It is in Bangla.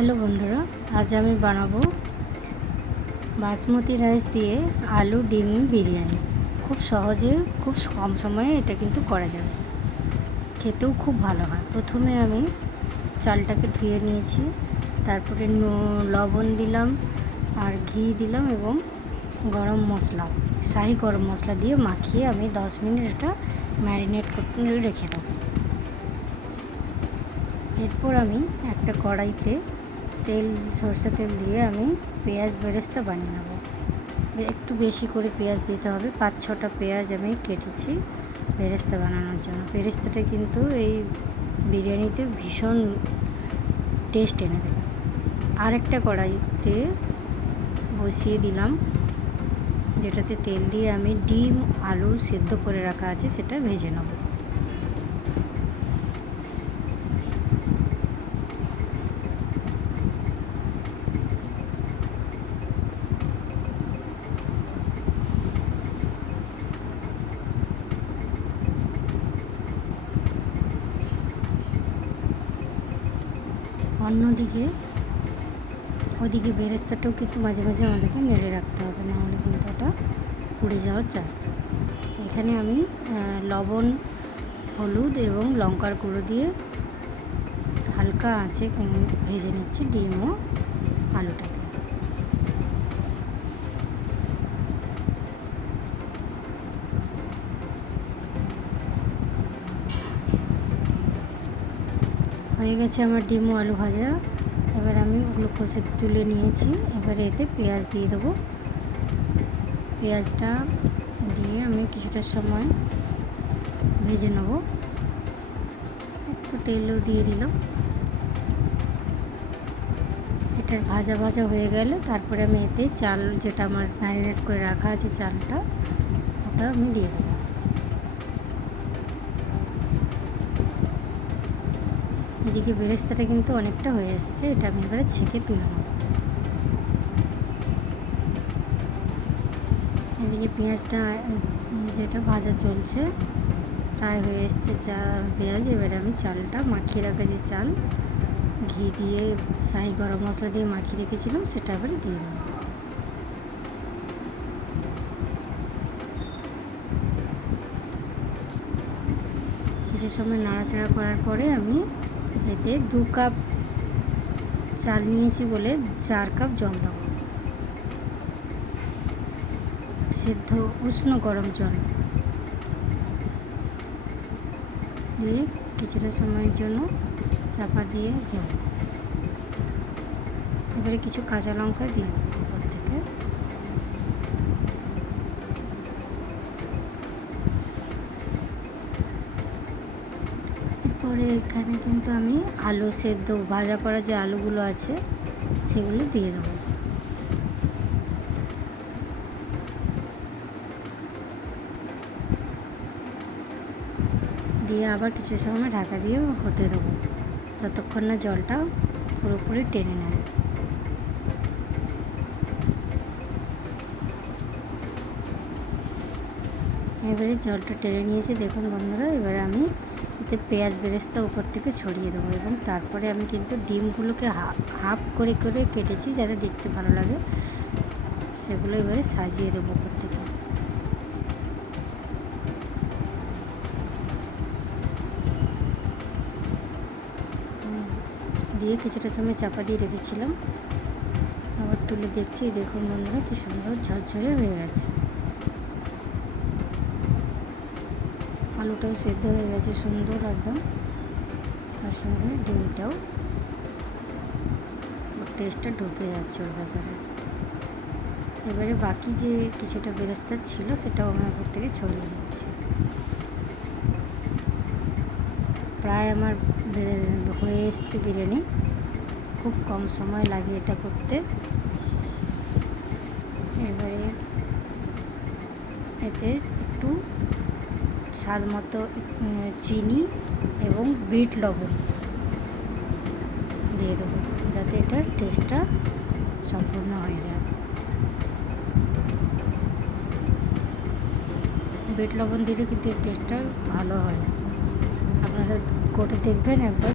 হ্যালো বন্ধুরা, আজ আমি বানাবো বাসমতি রাইস দিয়ে আলু ডিম বিরিয়ানি। খুব সহজে, খুব কম সময়ে এটা কিন্তু করা যাবে। খেতেও খুব ভালো হয়। প্রথমে আমি চালটাকে ধুয়ে নিয়েছি, তারপরে লবণ দিলাম আর ঘি দিলাম এবং গরম মশলা, শাহি গরম মশলা দিয়ে মাখিয়ে আমি দশ মিনিট এটা ম্যারিনেট করে রেখে দেবো। এরপর আমি একটা কড়াইতে তেল, সরষে তেল দিয়ে আমি পেঁয়াজ বেরেস্তা বানিয়ে নেব। একটু বেশি করে পেঁয়াজ দিতে হবে। পাঁচ, ছটা পেঁয়াজ আমি কেটেছি বেরেস্তা বানানোর জন্য। বেরেস্তাটা কিন্তু এই বিরিয়ানিতে ভীষণ টেস্ট এনে দেবে আরেকটা কড়াইতে বসিয়ে দিলাম, যেটাতে তেল দিয়ে আমি ডিম, আলু সেদ্ধ করে রাখা আছে, সেটা ভেজে নেব। অন্যদিকে, ওদিকে বেরেস্তাটাও কিন্তু মাঝে মাঝে আমাদেরকে নেড়ে রাখতে হবে, না হলে কিন্তু ওটা পুড়ে যাওয়ার চান্স এখানে আমি লবণ, হলুদ এবং লঙ্কার গুঁড়ো দিয়ে হালকা আঁচে ভেজে নিচ্ছি ডিম ও আলুটাকে। হয়ে গেছে আমার ডিম আলু ভাজা। এবার আমি ওগুলো কষে তুলে নিয়েছি। এবার এতে পেঁয়াজ দিয়ে দেবো। পেঁয়াজটা দিয়ে আমি কিছুটা সময় ভেজে নেব। একটু তেলও দিয়ে দিলাম। এটা ভাজা ভাজা হয়ে গেলে তারপরে আমি এতে চাল, যেটা আমার ম্যারিনেট করে রাখা আছে চালটা, ওটা আমি দিয়ে দেবো। এদিকে বেরেস্তাটা কিন্তু অনেকটা হয়ে এসছে, এটা আমি এবারে ছেঁকে তুলে নেব। এদিকে পেঁয়াজটা যেটা ভাজা চলছে, প্রায় হয়ে এসছে চাল পেঁয়াজ। এবারে আমি চালটা মাখিয়ে রাখা যে চাল, ঘি দিয়ে শাহি গরম মশলা দিয়ে মাখিয়ে রেখেছিলাম, সেটা এবারে দিয়ে দেবো। কিছু সময় নাড়াচাড়া করার পরে আমি এতে দু কাপ চাল নিয়েছি বলে চার কাপ জল দেবো। সিদ্ধ উষ্ণ গরম জল দিয়ে কিছুটা সময়ের জন্য চাপা দিয়ে দেব। এবারে কিছু কাঁচা লঙ্কা দিয়ে দেবো। এরপরে এখানে কিন্তু আমি আলু সেদ্ধ, ভাজা করা যে আলুগুলো আছে, সেগুলো দিয়ে দেবো। দিয়ে আবার কিছু সময় ঢাকা দিয়ে হতে দেবো, যতক্ষণ না জলটা পুরোপুরি টেনে নেয়। এবারে জলটা টেনে নিয়েছি, দেখুন বন্ধুরা, এবারে আমি এতে পেঁয়াজ বেরেস্তা উপর থেকে ছড়িয়ে দেবো এবং তারপরে আমি কিন্তু ডিমগুলোকে হাফ করে করে কেটেছি যাতে দেখতে ভালো লাগে। সেগুলো এবারে সাজিয়ে দেবো উপর থেকে। দিয়ে কিছুটা সময় চাপা দিয়ে রেখেছিলাম। আবার তুলে দেখছি, দেখুন বন্ধুরা কি সুন্দর ঝরঝরে হয়ে গেছে। আলুটাও সেদ্ধ হয়ে গেছে, সুন্দর একদম। তার সঙ্গে ডিমটাও। টেস্টটা ঢুকে যাচ্ছে ওর ব্যাপারে। এবারে বাকি যে কিছুটা বেরস্তা ছিল, সেটাও আমার ওপর থেকে ছড়িয়ে দিচ্ছি। প্রায় আমার হয়ে এসছে বিরিয়ানি। খুব কম সময় লাগে এটা করতে। এবারে এতে একটু স্বাদ মতো চিনি এবং বিট লবণ দিয়ে দেবো, যাতে এটার টেস্টটা সম্পূর্ণ হয়ে যায়। বিট লবণ দিলে কিন্তু এর টেস্টটা ভালো হয়। আপনারা করে দেখবেন একবার।